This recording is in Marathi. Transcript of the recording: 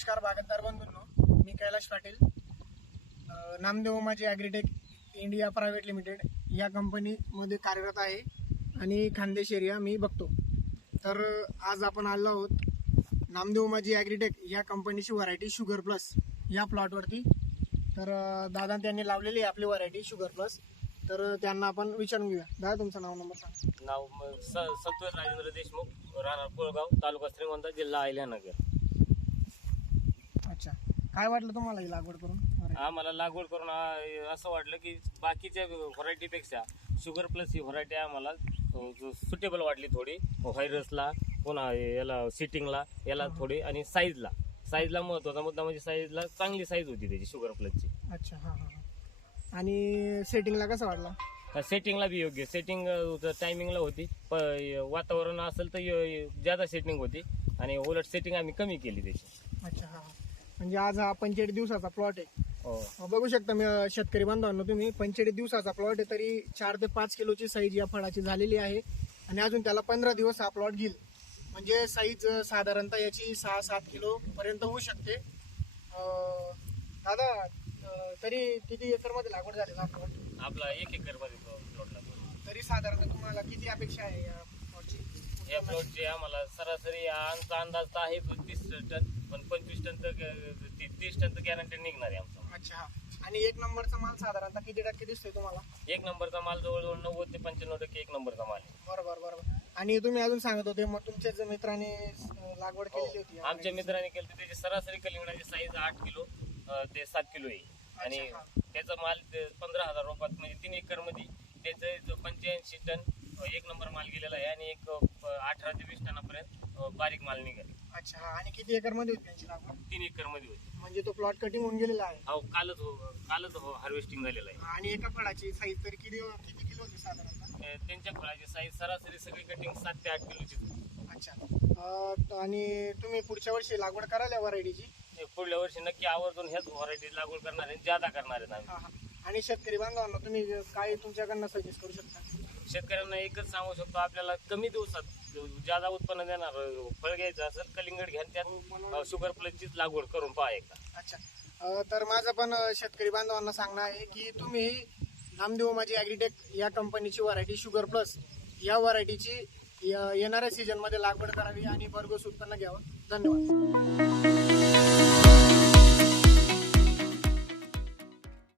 नमस्कार बागायतदार बंधूंनो, मी Kailash Patil, Namdev Umaji agritech India private limited या कंपनीमध्ये कार्यरत आहे आणि खानदेश एरिया मी बघतो. तर आज आपण आलो आहोत नामदेव उमाजी ॲग्रीटेक या कंपनीची व्हरायटी शुगर प्लस या प्लॉटवरती. तर दादा त्यांनी लावलेली आपली व्हरायटी शुगर प्लस. तर त्यांना आपण विचारून घेऊया. दादा तुमचं नाव नंबर सांगा. नाव संतोष राजेंद्र देशमुख, राहणार कोळगाव, तालुका श्रीगोंदा, जिल्हा अहिल्यानगर. अच्छा, काय वाटलं तुम्हाला ही लागवड करून? आम्हाला लागवड करून असं वाटलं की बाकीच्या व्हरायटीपेक्षा शुगर प्लस ही व्हरायटी आम्हाला सुटेबल वाटली थोडी. व्हायरसला, पुन्हा याला सिटिंगला, याला थोडी, आणि साईजला महत्वाचा मुद्दा म्हणजे साईजला चांगली साईज होती त्याची शुगर प्लसची. अच्छा, हां हां. आणि सेटिंगला कसं वाटला? सेटिंगला बी योग्य, सेटिंग टायमिंगला होती. वातावरण असेल तर ज्यादा सेटिंग होती आणि उलट सेटिंग आम्ही कमी केली त्याची. अच्छा, हां. म्हणजे आज हा 45 दिवसाचा प्लॉट आहे. हो, बघू शकता मी शेतकरी बांधवांनो, तुम्ही 45 दिवसाचा प्लॉट आहे, तरी 4 ते 5 किलोची साईज या फळाची झालेली आहे. आणि अजून त्याला 15 दिवस हा प्लॉट घेईल. म्हणजे साईज साधारणतः याची 6-7 किलो पर्यंत होऊ शकते. दादा, तरी किती एकर मध्ये लागवड झाली हा प्लॉट? आपला 1 एकर मध्ये प्लॉट लागतो. तरी साधारणतः तुम्हाला किती अपेक्षा आहे या प्लॉटची? या प्लॉटचे आम्हाला सरासरी आमचा अंदाज तर आहे 30 टन, पण 25 टन तर 30 टन तर गॅरंटी निघणार आहे आमचा. अच्छा, आणि एक नंबरचा माल साधारणतः किती टक्के दिसतोय तुम्हाला? 1 नंबरचा माल जवळजवळ 90 ते 95% 1 नंबरचा माल आहे. बरोबर. आणि तुम्ही अजून सांगत होते मग तुमच्याच मित्रांनी लागवड केलेली होती? आमच्या मित्रांनी केली होती. त्याची सरासरी कलिंगडाची साईज 8 किलो ते 7 किलो आहे. आणि त्याचा माल 15,000 रुपयात, म्हणजे 3 एकर मध्ये त्याचं 85 टन 1 नंबर माल गेलेला आहे. आणि एक 18 ते 20 टनापर्यंत बारीक माल निघाले. अच्छा, आणि किती एकर मध्ये होती त्यांची लागवड? 3 एकर मध्ये होती. म्हणजे तो प्लॉट कटिंग होऊन गेलेला आहे? हो, कालच हार्वेस्टिंग झालेलं आहे. आणि एका फळाची साईज तरी किती किलो होती साधारणतः? त्यांच्या फळाची साईज सरासरी सगळी कटिंग 7 ते 8 किलोची. अच्छा, आणि तुम्ही पुढच्या वर्षी लागवड कराल या व्हरायटीची? पुढल्या वर्षी नक्की आवर्जून ह्याच व्हरायटी लागवड करणार आहे, ज्यादा करणार आहेत आम्ही. आणि शेतकरी बांधवांना तुम्ही काय तुमच्याकडनं सजेस्ट करू शकता? शेतकऱ्यांना एकच सांगू शकतो, आपल्याला कमी दिवसात ज्यादा उत्पन्न देणार फळ घ्यायचं असेल, कलिंगड घ्या, त्यात शुगर प्लसचीच लागवड करून पहा एकदा. अच्छा, तर माझं पण शेतकरी बांधवांना सांगणं आहे की तुम्ही नामदेव उमाजी ॲग्रीटेक या कंपनीची व्हरायटी शुगर प्लस या व्हरायटीची येणाऱ्या सीझनमध्ये लागवड करावी आणि भरघोस उत्पन्न घ्यावं. धन्यवाद.